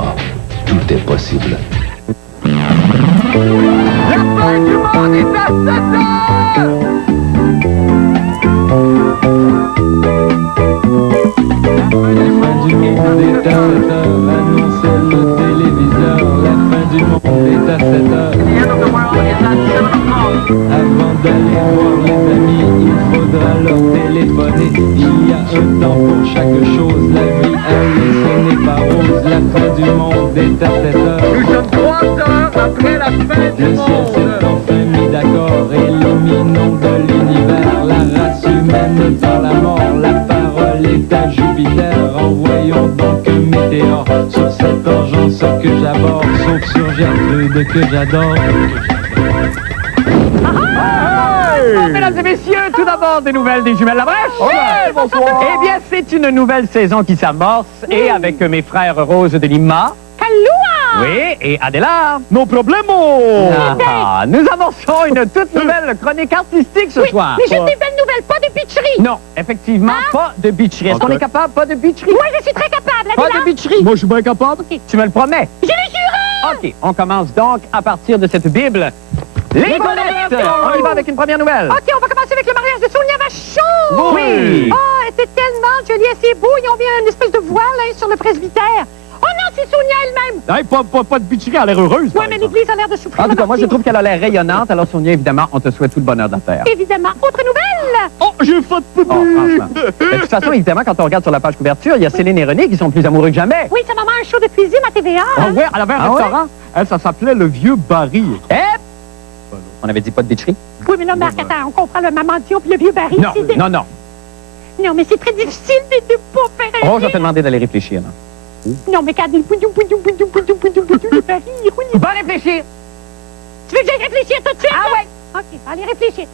toi, tout est possible. La fin du monde est à 7 heures! Avant d'aller voir les amis, il faudra leur téléphoner. Il y a un temps pour chaque chose, la vie, elle, ce n'est pas rose. La fin du monde est à 7 heures. Nous sommes 3 heures après la fin du Le ciel s'est monde. enfin mis d'accord, éliminons de l'univers la race humaine par la mort. La parole est à Jupiter, envoyons donc un météore sur cette engeance que j'aborde, sauf sur Gertrude que j'adore. Bon, mesdames et messieurs, tout d'abord des nouvelles des jumelles Labrèche. Oui, bonsoir. Eh bien, c'est une nouvelle saison qui s'amorce et avec mes frères Rose de Lima. Kaloua! Oui, et Adélard. No problemo! Nous avançons une toute nouvelle chronique artistique ce soir. Mais juste des belles nouvelles, pas de bitcherie. Non, effectivement, pas de bitcherie. Est-ce qu'on est capable? Pas de bitcherie? Moi, je suis très capable, Pas de Adela. bitcherie. Moi, je suis bien capable. Tu me le promets? Je le jure! OK, on commence donc à partir de cette Bible. Les Golettes! On y va avec une première nouvelle. OK, on va commencer avec le mariage de Sonia Vachon. Oui! Oh, elle était tellement jolie, assez beau. Ils ont mis une espèce de voile hein, sur le presbytère. Oh non, c'est Sonia elle-même. Hey, pas de bitcherie, elle a l'air heureuse. Ouais, mais l'Église a l'air de souffrir. En tout cas, le moi, je martyre. trouve qu'elle a l'air rayonnante. Alors, Sonia, évidemment, on te souhaite tout le bonheur de la terre. Évidemment. Autre nouvelle. Oh, j'ai fait de Oh, franchement. De toute façon, évidemment, quand on regarde sur la page couverture, il y a Céline et René qui sont plus amoureux que jamais. Oui, sa maman a un show de cuisine à TVA. Ah hein. ouais, elle avait un Ah ouais? restaurant. Elle, ça s'appelait le Vieux Barry. Eh! On avait dit pas de bitcherie? Oui, mais là, Marc, attends, on comprend le maman Dion puis le vieux Barry. Non, C'est- non, non. Non, mais c'est très difficile de pas faire un Oh, je vais lien. te demander d'aller réfléchir. Là. Non, mais quand il boudou, le Barry, il roule. Va réfléchir! Tu veux que j'aille réfléchir tout de suite? Ah ouais! OK, allez réfléchir.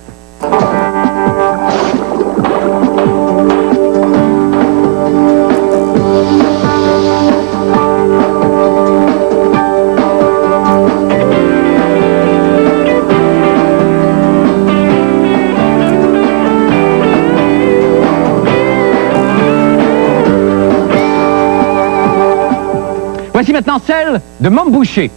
Voici maintenant celle de Mom Boucher.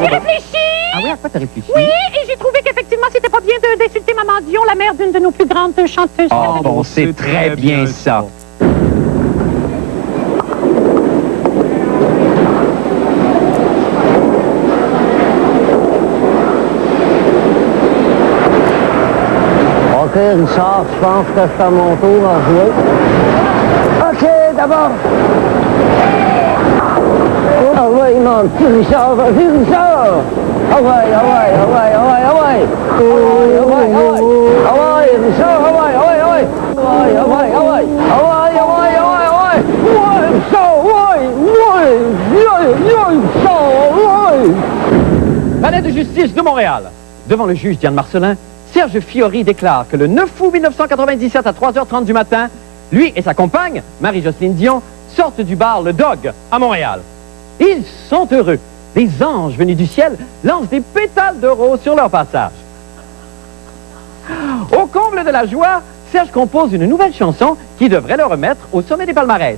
J'ai réfléchi! Ah oui, à quoi t'as réfléchi? Oui, et j'ai trouvé qu'effectivement, c'était pas bien d'insulter Maman Dion, la mère d'une de nos plus grandes chanteuses. Oh, bon, c'est très bien ça. OK, Richard, je pense que c'est à mon tour à jouer. OK, d'abord. Ah oui, mon petit Richard, vas-y, Richard. Ah ouais, ah ouais, ah ouais, ah ouais, ah ouais. Ah ouais, ah ouais, ah ouais. Ah ouais, Richard, ah ouais, ah ouais, ah ouais. Ah ouais, ah ouais, ah ouais. Ah ouais, ah ouais, ah ouais, ah ouais. Ouais, Richard, ouais, ouais. Ouais, Richard, ouais. Palais de justice de Montréal. Devant le juge Diane Marcelin, Serge Fiori déclare que le 9 août 1997 à 3h30 du matin, lui et sa compagne, Marie-Jocelyne Dion, sortent du bar Le Dog à Montréal. Ils sont heureux. Des anges venus du ciel lancent des pétales de rose sur leur passage. Au comble de la joie, Serge compose une nouvelle chanson qui devrait le remettre au sommet des palmarès.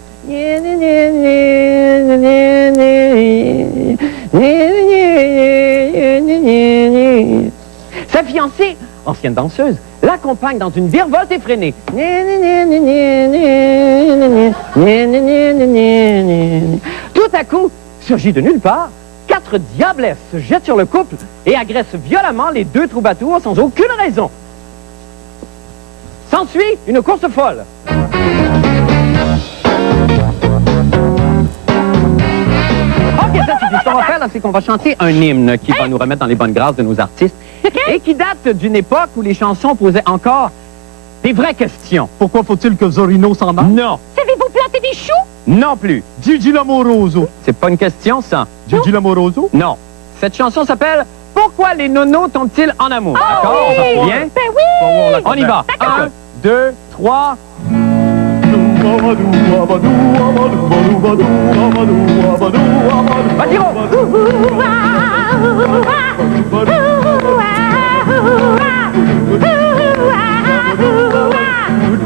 Sa fiancée, ancienne danseuse, l'accompagne dans une virevolte effrénée. Tout à coup, surgit de nulle part, 4 diablesses se jettent sur le couple et agressent violemment les 2 troubadours sans aucune raison. S'ensuit une course folle. Ok, ça suffit. Ce qu'on va faire, là, c'est qu'on va chanter un hymne qui va nous remettre dans les bonnes grâces de nos artistes et qui date d'une époque où les chansons posaient encore des vraies questions. Pourquoi faut-il que Zorino s'en aille? Non, Savez-vous planter des choux? non plus. Gigi Lamoroso. C'est pas une question, ça. Gigi Lamoroso? Non. Cette chanson s'appelle pourquoi les nonos tombent-ils en amour? D'accord, on s'en souvient? Ben oui! On y va. 1, 2, 3. Vas-y,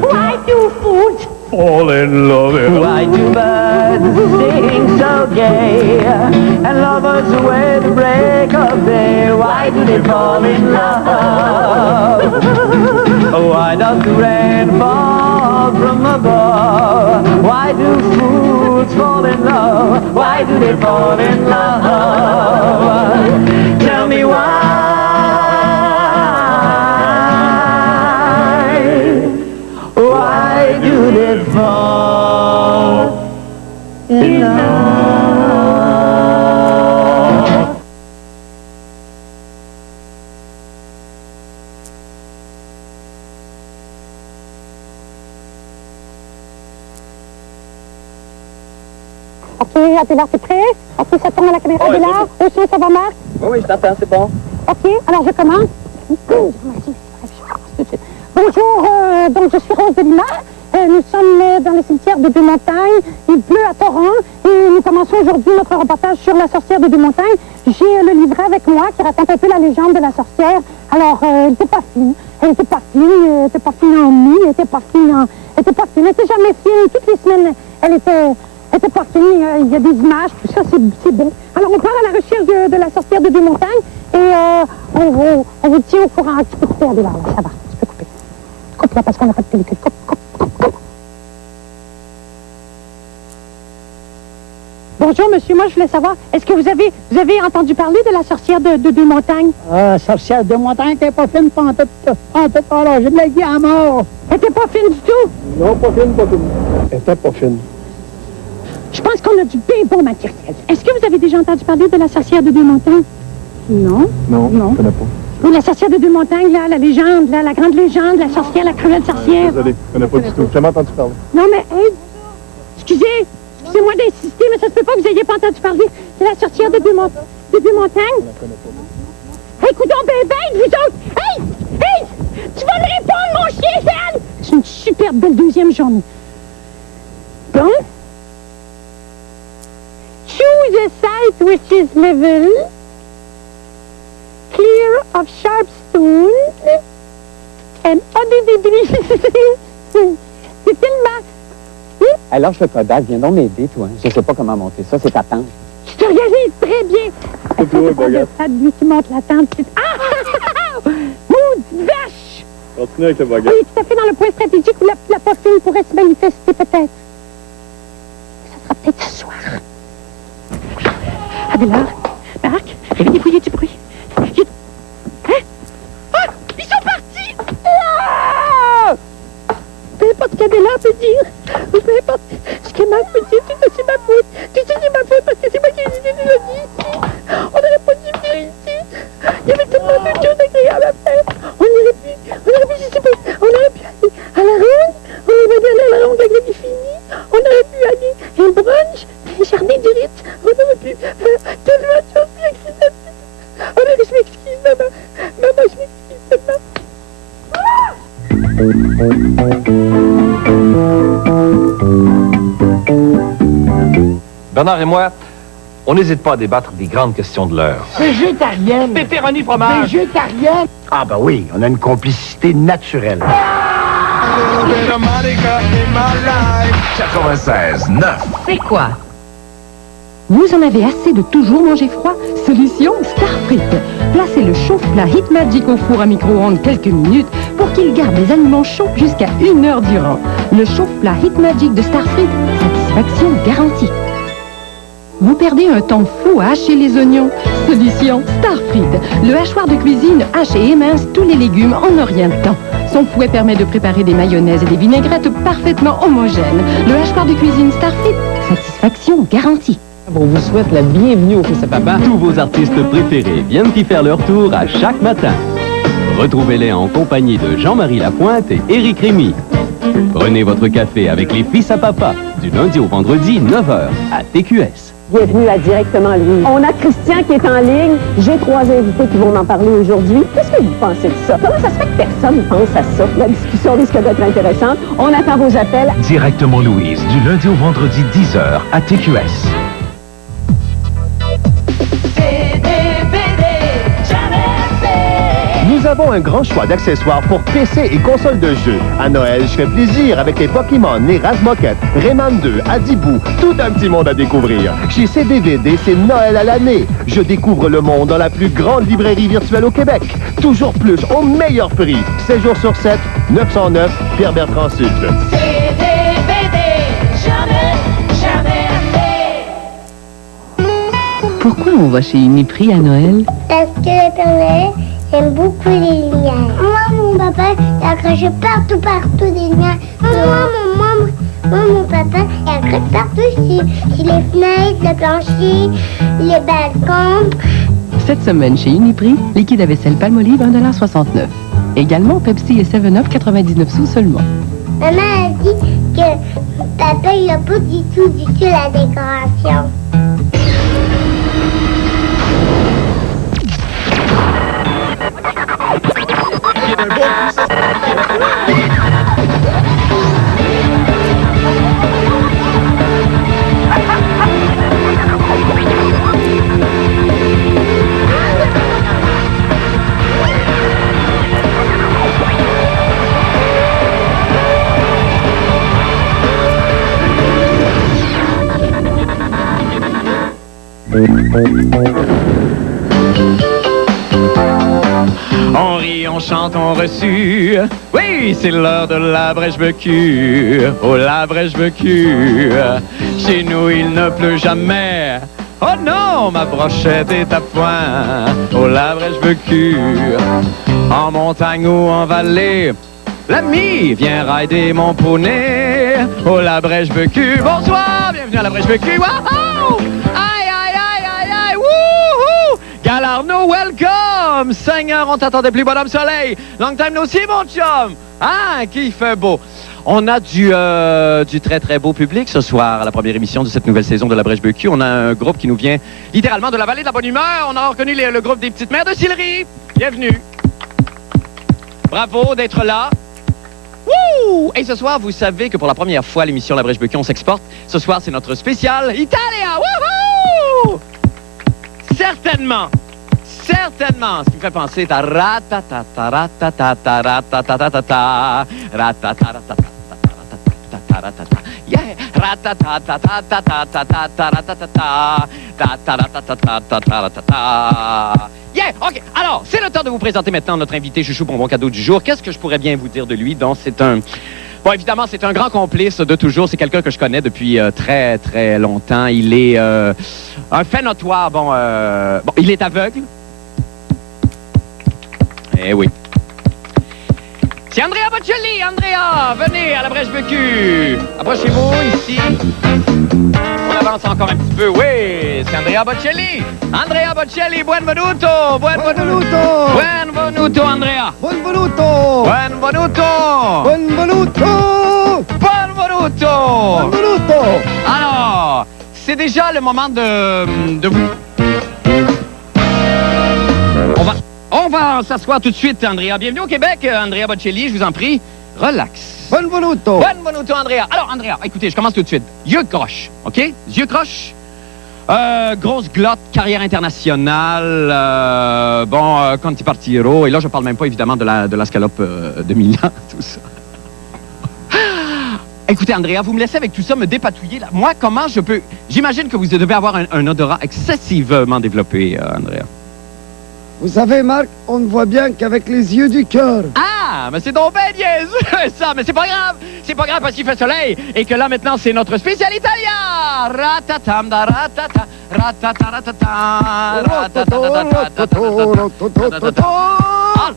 Why do fools Fall in love. Why do birds sing so gay and lovers wait to break of day? Why do they fall in love? Why does the rain fall from above? Why do fools fall in love? Why do they fall in love? Tell me why. Why do they fall in love? OK, Adélard, t'es prêt? OK, ça tourne à la caméra, Adélard. Au son, ça va, Marc? Oui, je t'entends, c'est bon. OK, alors je commence. Bonjour, donc je suis Rose de Lima. Nous sommes dans le cimetière de Deux-Montagnes. Il pleut à torrent et nous commençons aujourd'hui notre reportage sur la sorcière de Deux-Montagnes. J'ai le livret avec moi qui raconte un peu la légende de la sorcière. Alors, elle n'était pas fine. Elle n'était pas fine. Elle n'était pas fine en nuit. Elle n'était pas fine en... Elle n'était pas fine. Elle n'était jamais fine. Toutes les semaines, elle était pas fine. Il y a des images. Tout ça, c'est bon. Alors, on part à la recherche de la sorcière de Deux-Montagnes et on vous tient au courant. Tu peux couper, Adélard, là. Ça va. Tu peux couper. Coupe là parce qu'on n'a pas de pellicule. Coupe. Bonjour, monsieur. Moi, je voulais savoir, est-ce que vous avez entendu parler de la sorcière de Deux-Montagnes? Ah, sorcière de montagne, t'es pas fine, pantoute. Alors, j'ai de la guille à mort. Elle était pas fine du tout? Non, pas fine. Elle était pas fine. Je pense qu'on a du bien bon matériel. Est-ce que vous avez déjà entendu parler de la sorcière de Deux-Montagnes? Non. Non, je connais pas. Ou la sorcière de Deux-Montagnes, là, la légende, là, la grande légende, la sorcière, la cruelle sorcière. Désolé, je connais pas du tout. J'ai jamais entendu parler. Non, mais, hey, excusez-moi d'insister, mais ça se peut pas que vous ayez pas entendu parler de la sorcière de Deux-Montagnes. Hey, coudonc, ben, vous autres! Hey! Tu vas me répondre, mon chien, Sal! C'est une super belle deuxième journée. Bon? Choose a site which is level, clear of sharp stones, and other debris. C'est tellement... Alors, je fais Kodak, viens donc m'aider, toi. Je sais pas comment monter ça, c'est ta tante. Je te réalise très bien. C'est toi, Bogart. Ça, lui qui monte la tente. Ah! Maudite vache! Continue avec le bagage. Oui, tout à fait dans le point stratégique où la poffine pourrait se manifester, peut-être. Ça sera peut-être ce soir. Adélard, Marc, débrouillez du bruit. Hein? Ah! Ils sont partis! Ah! Peu importe ce qu'Adélard peut dire, ou peu importe ce que Marc peut dire, tout ça c'est ma faute. Tout ça c'est ma faute parce que c'est moi qui ai décidé de venir ici. On n'aurait pas dû venir ici. Il y avait tellement de choses agréables à faire. On aurait pu, je sais pas, on aurait pu aller à la ronde. On aurait dû aller à la ronde, la grève est finie. On aurait pu aller à un brunch, à un jardin du Ritz. On aurait pu faire tellement de choses bien excitées. Oh là, je m'excuse, maman. Maman, je m'excuse, maman. Bernard et moi, on n'hésite pas à débattre des grandes questions de l'heure. Végétarienne. Pépéroni fromage. Végétarienne. Ah ben oui, on a une complicité naturelle. 96.9. C'est quoi? Vous en avez assez de toujours manger froid? Solution Starfrit. Placez le chauffe-plat Hit Magic au four à micro-ondes quelques minutes pour qu'il garde les aliments chauds jusqu'à 1 heure durant. Le chauffe-plat Hit Magic de Starfrit, satisfaction garantie. Vous perdez un temps fou à hacher les oignons? Solution Starfrit. Le hachoir de cuisine hache et émince tous les légumes en un rien de temps. Son fouet permet de préparer des mayonnaises et des vinaigrettes parfaitement homogènes. Le hachoir de cuisine Starfrit, satisfaction garantie. On vous souhaite la bienvenue au Fils à Papa. Tous vos artistes préférés viennent y faire leur tour à chaque matin. Retrouvez-les en compagnie de Jean-Marie Lapointe et Éric Rémy. Prenez votre café avec les Fils à Papa, du lundi au vendredi, 9h, à TQS. Bienvenue à Directement Louise. On a Christian qui est en ligne. J'ai 3 invités qui vont m'en parler aujourd'hui. Qu'est-ce que vous pensez de ça? Comment ça se fait que personne pense à ça? La discussion risque d'être intéressante. On attend vos appels. Directement Louise, du lundi au vendredi 10h à TQS. Nous avons un grand choix d'accessoires pour PC et consoles de jeux. À Noël, je fais plaisir avec les Pokémon, les Razmoket, Rayman 2, Adibou, tout un petit monde à découvrir. Chez CDVD, c'est Noël à l'année. Je découvre le monde dans la plus grande librairie virtuelle au Québec. Toujours plus, au meilleur prix. 7 jours sur 7, 909, Pierre-Bertrand Sud. CDVD, jamais assez. Pourquoi on va chez Uniprix à Noël? Parce que le Père Noël aime beaucoup les lumières. Moi, mon papa, il accroche partout des lumières. Moi, mon papa, il accroche partout sur les fenêtres, le plancher, les balcons. Cette semaine, chez Uniprix, liquide à vaisselle Palmolive, 1,69 $. Également, Pepsi et 7-Up, 99 sous seulement. Maman a dit que papa, il n'a pas du tout la décoration. On rit, on chante, on reçut. Oui, c'est l'heure de la brèche-becu. Oh, la brèche-becu. Chez nous, il ne pleut jamais. Oh non, ma brochette est à point. Oh, la brèche-becu. En montagne ou en vallée, l'ami vient rider mon poney. Oh, la brèche-becu. Bonsoir, bienvenue à la brèche-becu. Wouhou! Aïe, aïe, aïe, aïe, aïe, wouhou! Galarno, welcome! Seigneur, on t'attendait plus, bonhomme soleil! Long time no see, mon chum! Ah, qui fait beau! On a du très, très beau public ce soir à la première émission de cette nouvelle saison de la Brèche-Becu. On a un groupe qui nous vient littéralement de la vallée de la bonne humeur. On a reconnu le groupe des petites mères de Sillery. Bienvenue! Bravo d'être là! Wouh! Et ce soir, vous savez que pour la première fois, l'émission La Brèche-Becu, on s'exporte. Ce soir, c'est notre spécial Italia! Wouhou! Certainement! Certainement! Ce qui me fait penser à ratatata, ratatata, ratatata, ratatata, ratatata, yeah! Ratatata, ratatata, yeah! OK. Alors, c'est le temps de vous présenter maintenant notre invité chouchou bonbon cadeau du jour. Qu'est-ce que je pourrais bien vous dire de lui? Donc, c'est un... Bon, évidemment, c'est un grand complice de toujours. C'est quelqu'un que je connais depuis très, très longtemps. Il est un fait notoire. Bon, il est aveugle. Eh oui. C'est Andrea Bocelli. Andrea, venez à la Brèche-Becu. Approchez-vous ici. On avance encore un petit peu. Oui, c'est Andrea Bocelli. Andrea Bocelli, buonvenuto. Buonvenuto. Buonvenuto, Andrea. Buonvenuto. Buonvenuto. Buonvenuto. Buonvenuto. Buonvenuto. Alors, c'est déjà le moment de vous... On va s'asseoir tout de suite, Andrea. Bienvenue au Québec, Andrea Bocelli, je vous en prie. Relax. Buonvenuto. Buonvenuto, Andrea. Alors, Andrea, écoutez, je commence tout de suite. Yeux croches, OK? Yeux croches. Grosse glotte, carrière internationale. Conti Partiro. Et là, je parle même pas, évidemment, de la scalope de Milan, tout ça. Écoutez, Andrea, vous me laissez avec tout ça me dépatouiller. Là. Moi, comment je peux... J'imagine que vous devez avoir un odorat excessivement développé, Andrea. Vous savez, Marc, on ne voit bien qu'avec les yeux du cœur. Ah, mais c'est donc ben niaiseux, ça. Mais c'est pas grave. C'est pas grave parce qu'il fait soleil. Et que là, maintenant, c'est notre spécial italien. Ratatam da ratata, ratata ratata, ah,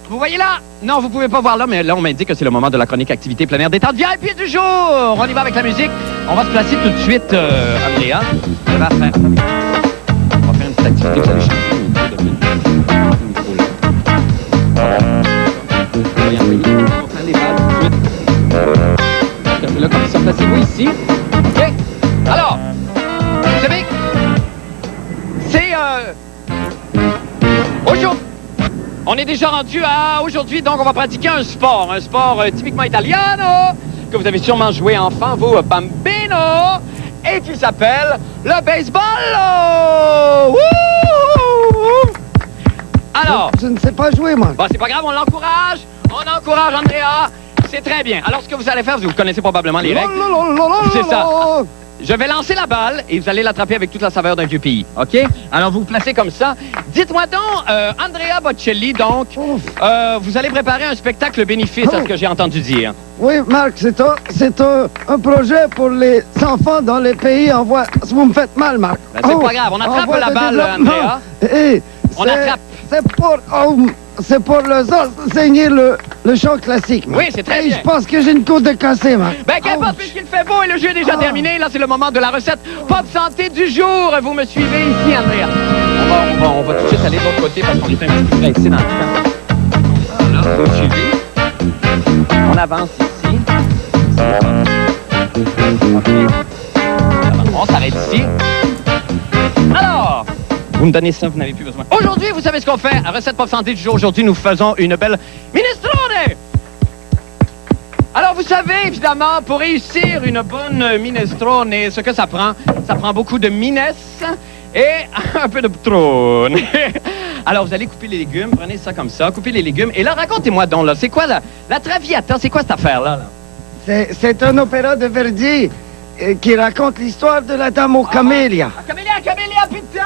vous voyez là? Non, vous pouvez pas voir là, mais là, on m'indique que c'est le moment de la chronique activité plein air détente VIP du jour. On y va avec la musique. On va se placer tout de suite, Andrea. On va faire une petite activité. Vous allez chanter. Là, comme ça, placez-vous ici. OK? Alors, vous savez, est déjà rendu à aujourd'hui, donc on va pratiquer un sport typiquement italiano, que vous avez sûrement joué enfant, vous, bambino, et qui s'appelle le baseball. Wouhou! Alors... Je ne sais pas jouer, moi. Bon, c'est pas grave, on l'encourage. On encourage Andrea. C'est très bien. Alors, ce que vous allez faire, vous connaissez probablement les règles. C'est ça. Je vais lancer la balle et vous allez l'attraper avec toute la saveur d'un vieux pays. OK? Alors, vous vous placez comme ça. Dites-moi donc, Andrea Bocelli, donc, vous allez préparer un spectacle bénéfice à ce que j'ai entendu dire. Oui, Marc, c'est un projet pour les enfants dans les pays en voie... Vous me faites mal, Marc. Ben, c'est pas grave. On attrape la balle, Andrea. On attrape. C'est pour leur enseigner le chant classique. Oui, c'est très bien. Je pense que j'ai une côte de cassé, Marc. Ben, qu'importe, puisqu'il fait beau et le jeu est déjà terminé, là, c'est le moment de la recette Pop Santé du jour. Vous me suivez ici, Andrea. On va tout de suite aller de l'autre côté parce qu'on est un petit peu pressé dans le temps. Voilà, vous me suivez. On avance ici. OK. On s'arrête ici. Alors... Vous me donnez ça, vous n'avez plus besoin. Aujourd'hui, vous savez ce qu'on fait? À Recette Pop Santé du jour, aujourd'hui, nous faisons une belle minestrone! Alors, vous savez, évidemment, pour réussir une bonne minestrone, ce que ça prend beaucoup de minesse et un peu de trône. Alors, vous allez couper les légumes, prenez ça comme ça, coupez les légumes. Et là, racontez-moi donc, là, c'est quoi la Traviata? C'est quoi cette affaire-là? C'est un opéra de Verdi qui raconte l'histoire de la dame aux camélias. Camélia, putain!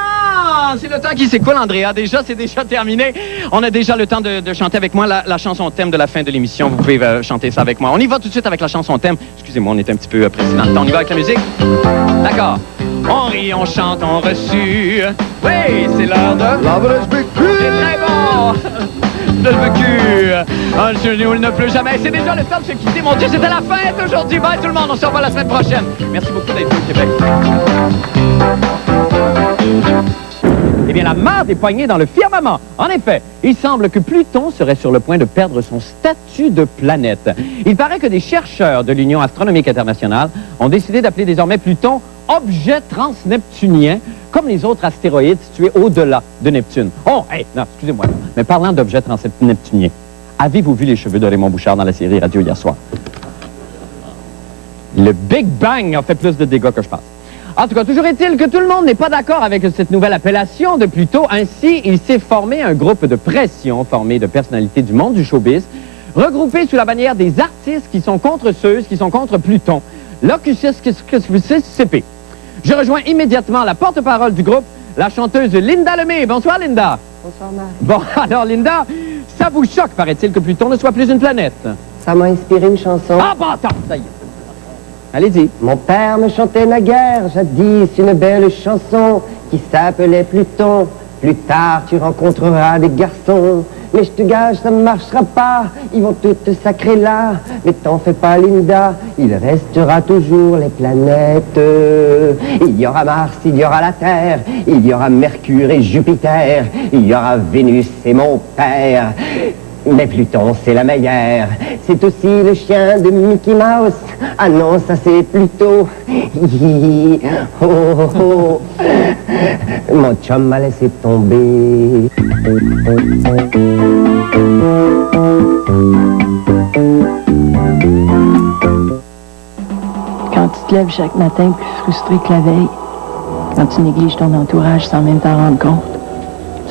C'est le temps qui s'écoule, Andrea. Déjà, c'est déjà terminé. On a déjà le temps de chanter avec moi la chanson thème de la fin de l'émission. Vous pouvez chanter ça avec moi. On y va tout de suite avec la chanson thème. Excusez-moi, on est un petit peu précis dans le temps. On y va avec la musique? D'accord. On rit, on chante, on reçut. Oui, c'est l'heure de... La vraie spécule! C'est très bon! De le vécu. Il ne pleut jamais. C'est déjà le temps de se quitter. Mon Dieu, c'était la fête aujourd'hui. Bye tout le monde. On se revoit la semaine prochaine. Merci beaucoup d'être venu au Québec. Eh bien, la marde est poignée dans le firmament. En effet, il semble que Pluton serait sur le point de perdre son statut de planète. Il paraît que des chercheurs de l'Union astronomique internationale ont décidé d'appeler désormais Pluton objet transneptunien, comme les autres astéroïdes situés au-delà de Neptune. Oh, hey, non, excusez-moi, mais parlant d'objets transneptuniens, avez-vous vu les cheveux de Raymond Bouchard dans la série radio hier soir? Le Big Bang a fait plus de dégâts que je pense. En tout cas, toujours est-il que tout le monde n'est pas d'accord avec cette nouvelle appellation de Pluto. Ainsi, il s'est formé un groupe de pression formé de personnalités du monde du showbiz, regroupés sous la bannière des artistes qui sont contre ceux qui sont contre Pluton. Locutus CP. Je rejoins immédiatement la porte-parole du groupe, la chanteuse Linda Lemay. Bonsoir, Linda. Bonsoir, Marc. Bon, alors, Linda, ça vous choque, paraît-il, que Pluton ne soit plus une planète? Ça m'a inspiré une chanson. Ah, bon, attends, ça y est. Allez-y. Mon père me chantait naguère, jadis, une belle chanson qui s'appelait Pluton. Plus tard, tu rencontreras des garçons. Mais je te gage, ça ne marchera pas. Ils vont tous te sacrer là. Mais t'en fais pas, Linda. Il restera toujours les planètes. Il y aura Mars, il y aura la Terre. Il y aura Mercure et Jupiter. Il y aura Vénus et mon père. Mais Pluton, c'est la meilleure. C'est aussi le chien de Mickey Mouse. Ah non, ça c'est Pluto. Oh, oh, oh. Mon chum m'a laissé tomber. Quand tu te lèves chaque matin plus frustré que la veille, quand tu négliges ton entourage sans même t'en rendre compte,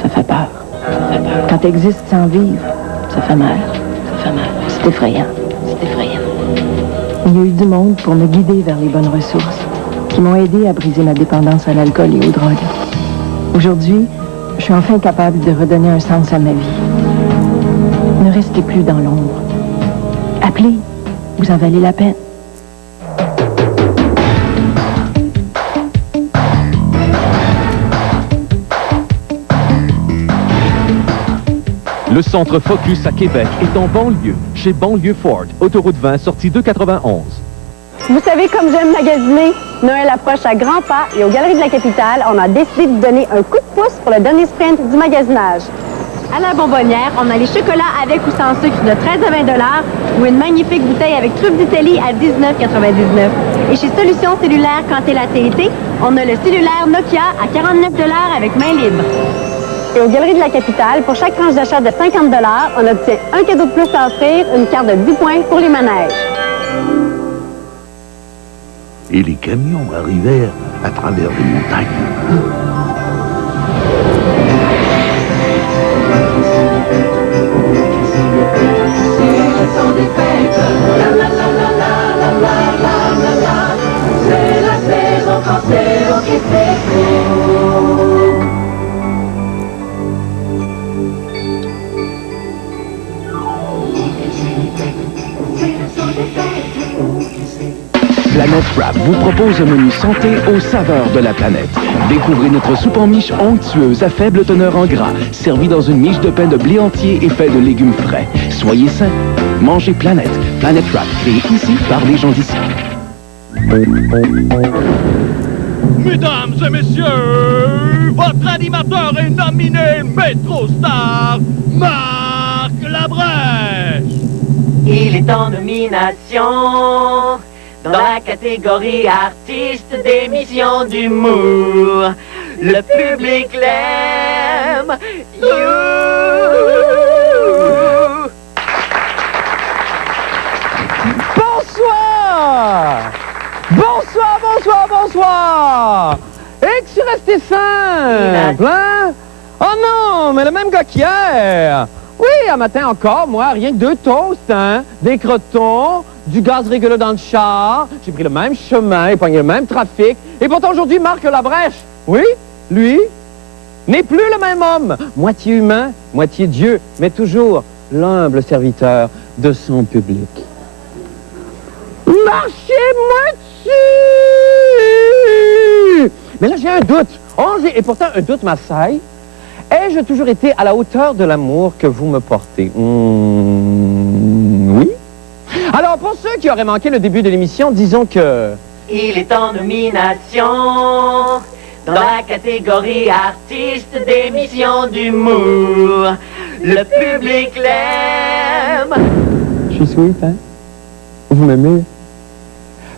ça fait peur. Quand tu existes sans vivre, ça fait mal. Ça fait mal. C'est effrayant. C'est effrayant. Il y a eu du monde pour me guider vers les bonnes ressources, qui m'ont aidé à briser ma dépendance à l'alcool et aux drogues. Aujourd'hui, je suis enfin capable de redonner un sens à ma vie. Ne restez plus dans l'ombre. Appelez. Vous en valez la peine. Le centre Focus à Québec est en banlieue, chez Banlieue Ford, autoroute 20, sortie 291. Vous savez, comme j'aime magasiner, Noël approche à grands pas et aux Galeries de la Capitale, on a décidé de donner un coup de pouce pour le dernier sprint du magasinage. À la bonbonnière, on a les chocolats avec ou sans sucre de 13 à 20 $ ou une magnifique bouteille avec truffe d'Italie à 19,99 $. Et chez Solutions Cellulaire Cantel AT&T, on a le cellulaire Nokia à 49 $ avec main libre. Et aux Galeries de la Capitale, pour chaque tranche d'achat de 50 $, on obtient un cadeau de plus à offrir, une carte de 10 points pour les manèges. Et les camions arrivèrent à travers les montagnes. C'est la saison quand c'est l'eau qui s'écoule. Planète Wrap vous propose un menu santé aux saveurs de la planète. Découvrez notre soupe en miche onctueuse à faible teneur en gras, servie dans une miche de pain de blé entier et fait de légumes frais. Soyez sains. Mangez Planète. Planète Wrap, créé ici par les gens d'ici. Mesdames et messieurs, votre animateur est nominé Métro Star, Marc Labrèche. Il est en nomination dans la catégorie artiste d'émission d'humour. Le public l'aime. Bonsoir! Bonsoir, bonsoir, bonsoir! Et que tu resté simple, hein? Oh non, mais le même gars qu'hier! Oui, un matin encore, moi, rien que 2 toasts, hein? Des crotons, du gaz rigolo dans le char. J'ai pris le même chemin, et pogné le même trafic. Et pourtant, aujourd'hui, Marc Labrèche, oui, lui, n'est plus le même homme. Moitié humain, moitié Dieu, mais toujours l'humble serviteur de son public. Marchez-moi dessus! Mais là, j'ai un doute. Et pourtant, un doute m'assaille. Ai-je toujours été à la hauteur de l'amour que vous me portez? Oui. Alors, pour ceux qui auraient manqué le début de l'émission, disons que... Il est en nomination dans la catégorie artiste d'émission d'humour. Le public l'aime. Je suis sweet, hein? Vous m'aimez?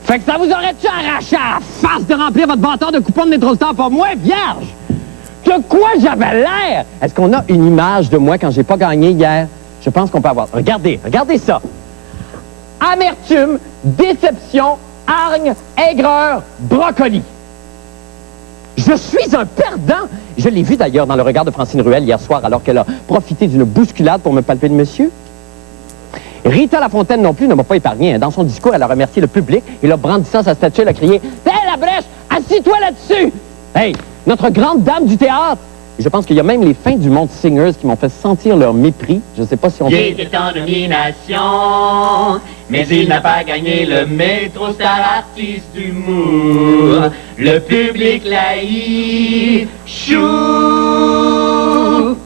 Fait que ça vous aurait-tu arraché à la face de remplir votre bâtard de coupons de Métrostar pour moi, vierge? De quoi j'avais l'air? Est-ce qu'on a une image de moi quand j'ai pas gagné hier? Je pense qu'on peut avoir. Regardez, regardez ça. Amertume, déception, hargne, aigreur, brocoli. Je suis un perdant. Je l'ai vu d'ailleurs dans le regard de Francine Ruel hier soir alors qu'elle a profité d'une bousculade pour me palper le monsieur. Rita Lafontaine non plus ne m'a pas épargné. Dans son discours, elle a remercié le public et là, brandissant sa statue, elle a crié « Hé, Labrèche, assis-toi là-dessus! » Hey, notre grande dame du théâtre! Je pense qu'il y a même les fins du monde singers qui m'ont fait sentir leur mépris. Je ne sais pas si on... Il était en nomination, mais il n'a pas gagné le Métro Star artiste d'humour. Le public l'a eu. Chou!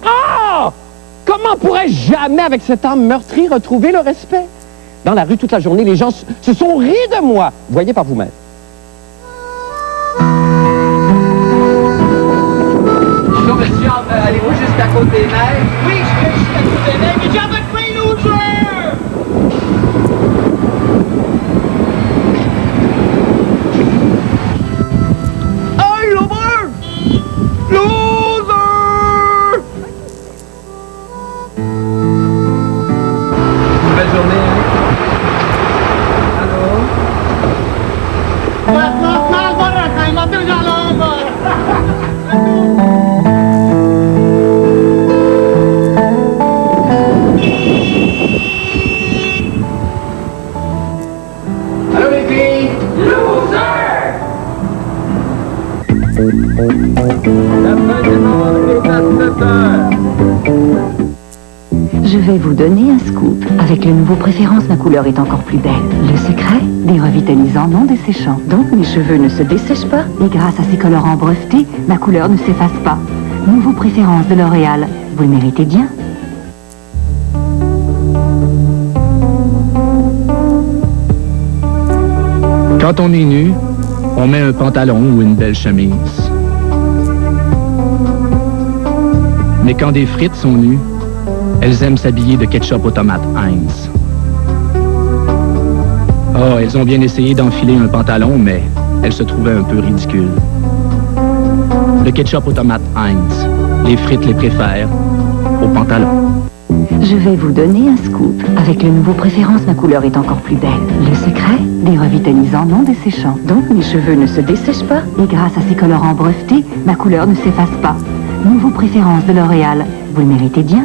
Ah! Comment pourrais-je jamais, avec cette âme meurtrie, retrouver le respect? Dans la rue toute la journée, les gens se sont ris de moi. Voyez par vous-même. Monsieur, allez-vous juste à côté des neiges? Oui, je vais juste à côté des neiges, mais j'en ai pris loser! Hey, loser! Loser! Belle journée, hein? Je vais vous donner un scoop. Avec le nouveau Préférence, ma couleur est encore plus belle. Le secret? Des revitalisants non desséchants. Donc mes cheveux ne se dessèchent pas. Et grâce à ces colorants brevetés, ma couleur ne s'efface pas. Nouveau Préférence de L'Oréal. Vous le méritez bien. Quand on est nu, on met un pantalon ou une belle chemise. Mais quand des frites sont nues, elles aiment s'habiller de ketchup aux tomates Heinz. Oh, elles ont bien essayé d'enfiler un pantalon, mais elles se trouvaient un peu ridicules. Le ketchup aux tomates Heinz. Les frites les préfèrent au pantalon. Je vais vous donner un scoop. Avec le nouveau Préférence, ma couleur est encore plus belle. Le secret, des revitalisants non desséchants. Donc mes cheveux ne se dessèchent pas. Et grâce à ces colorants brevetés, ma couleur ne s'efface pas. Nouveau Préférence de L'Oréal. Vous le méritez bien.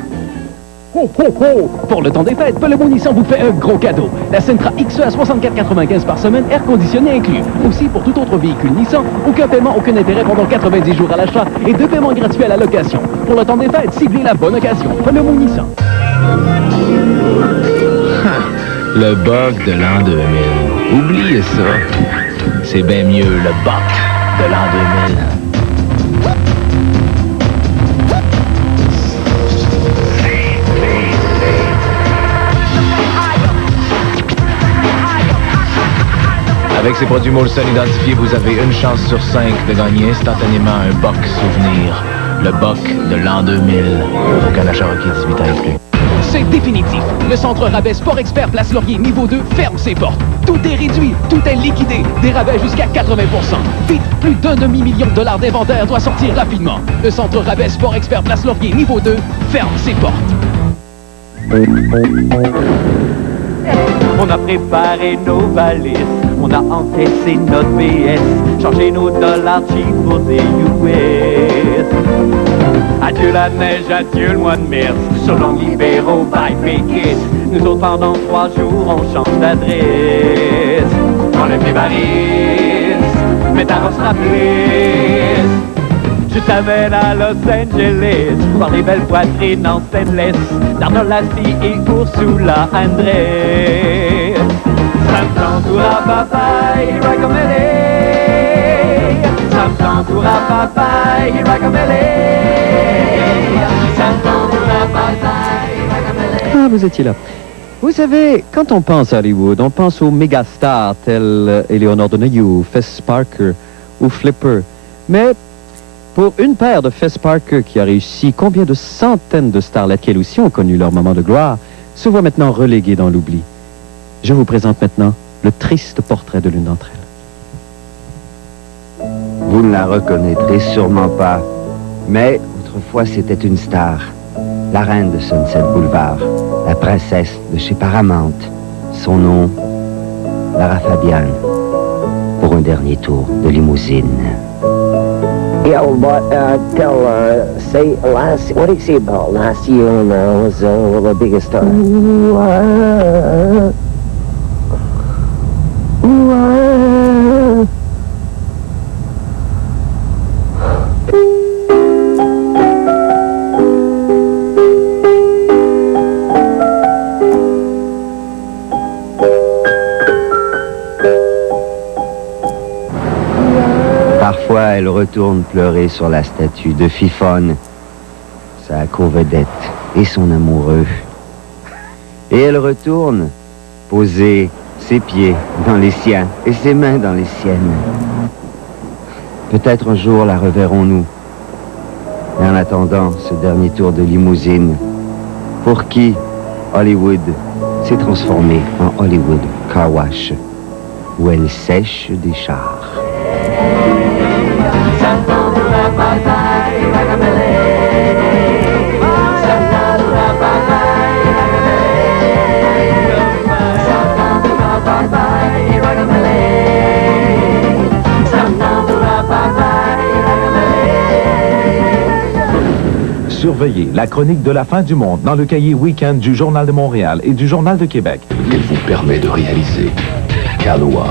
Ho, ho, ho! Pour le temps des fêtes, Polomo Nissan vous fait un gros cadeau. La Sentra XE à 64,95 par semaine, air conditionné inclus. Aussi, pour tout autre véhicule Nissan, aucun paiement, aucun intérêt pendant 90 jours à l'achat et 2 paiements gratuits à la location. Pour le temps des fêtes, ciblez la bonne occasion. Polomo Nissan. Le bug de l'an 2000. Oubliez ça. C'est bien mieux le bug de l'an 2000. Avec ces produits Molson identifiés, vous avez une chance sur 5 de gagner instantanément un Boc souvenir. Le Boc de l'an 2000. Aucun achat requis 18 ans et plus. C'est définitif. Le centre rabais Sport Expert Place Laurier niveau 2 ferme ses portes. Tout est réduit, tout est liquidé. Des rabais jusqu'à 80%. Vite, plus d'un demi-million de dollars d'inventaire doit sortir rapidement. Le centre rabais Sport Expert Place Laurier niveau 2 ferme ses portes. On a préparé nos valises, on a encaissé notre BS, changé nos dollars cheap pour des US. Adieu la neige, adieu le mois de mars, so long libéraux, bye make it. Nous autres pendant 3 jours, on change d'adresse. Enlève les valises, mets ta rosse rapide. Je t'amène à Los Angeles, voir les belles poitrines en stainless, d'Arnold Lassie et Ursula Andrés. Santantura papaye, raccommodé. Santantura papaye, raccommodé. Santantura papaye, raccommodé. Ah, vous étiez là. Vous savez, quand on pense à Hollywood, on pense aux mégastars tels Eleanor Donahue, Fess Parker ou Flipper. Mais pour une paire de Fess Parker qui a réussi, combien de centaines de starlets qu'elles aussi ont connu leur moment de gloire, se voit maintenant reléguée dans l'oubli. Je vous présente maintenant le triste portrait de l'une d'entre elles. Vous ne la reconnaîtrez sûrement pas, mais autrefois c'était une star. La reine de Sunset Boulevard, la princesse de chez Paramount. Son nom, Lara Fabian, pour un dernier tour de limousine. Yeah, but say last. What did he say about last year? Was the biggest star. Parfois, elle retourne pleurer sur la statue de Fifone, sa co-vedette et son amoureux. Et elle retourne poser ses pieds dans les siens et ses mains dans les siennes. Peut-être un jour la reverrons-nous. Et en attendant ce dernier tour de limousine, pour qui Hollywood s'est transformé en Hollywood Car Wash, où elle sèche des chars. Surveillez la chronique de la fin du monde dans le cahier Week-end du Journal de Montréal et du Journal de Québec. Il vous permet de réaliser qu'Aloha